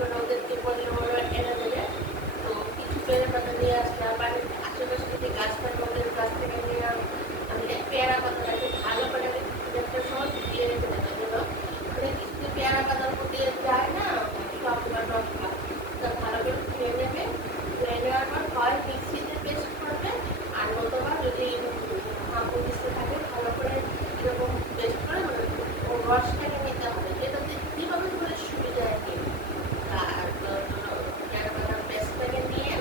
করে ওদেরকে বললে ওরা এনে দেবে। তো কিছু পেয়ারা পাতা নিয়ে আসলাম, বাড়ির আশেপাশে যদি গাছ থাকে ওদের গাছ থেকে নিয়ে আমি পেয়ারা পাতাটাকে ভালো করে একটা সময় দিয়ে রেখে দেবো যেন মানে কিছু পেয়ারা পাতার উপর দিয়ে যায় না সব বা নষ্ট, ভালো করে ধুয়ে নেবে। ধুয়ে নেওয়ার পর হয় মিক্সিতে পেস্ট করবে, আর নতুবা যদি হাঁপুড়িতে থাকে ভালো করে এরকম পেস্ট করে মানে ও রসটাকে নিতে হবে, যেটাতে কীভাবে করে সুবিধা আর কি। আর পেয়ারা পাতার পেস্টটাকে নিয়ে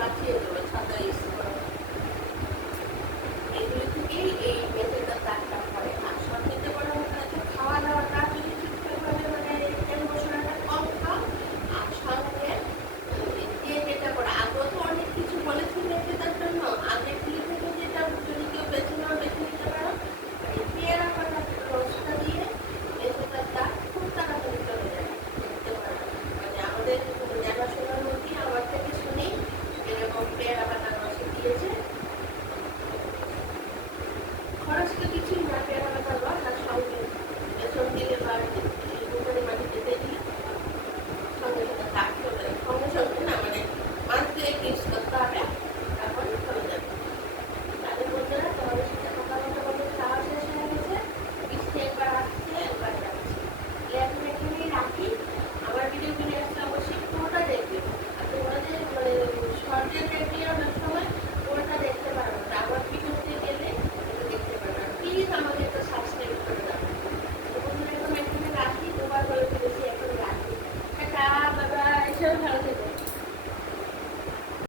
বাঁচিয়ে দেবে ছাতা ইউজ করা। এগুলি থেকেই এই মেঝেটার দাগটা পড়ে। আর সবথেকে বড় কথা হচ্ছে খাওয়া দাওয়াটা যদি ঠিকঠাকভাবে মানে তেল মশলাটা কম খাও, আর সঙ্গে যে যেটা করে আগেও তো অনেক কিছু বলেছি মেঝেটার জন্য। আগের ক্লিপে যেটা যদি কেউ বেছে নাও বেছে নিতে পারো। আর এই পেয়ারা পাতার রসটা দিয়ে মেঝেটার দাগ খুব তাড়াতাড়ি চলে যায়, দেখতে পারো। মানে আমাদের জানাশোনার মধ্যে আমার থেকে শুনি এরকম পেয়ারা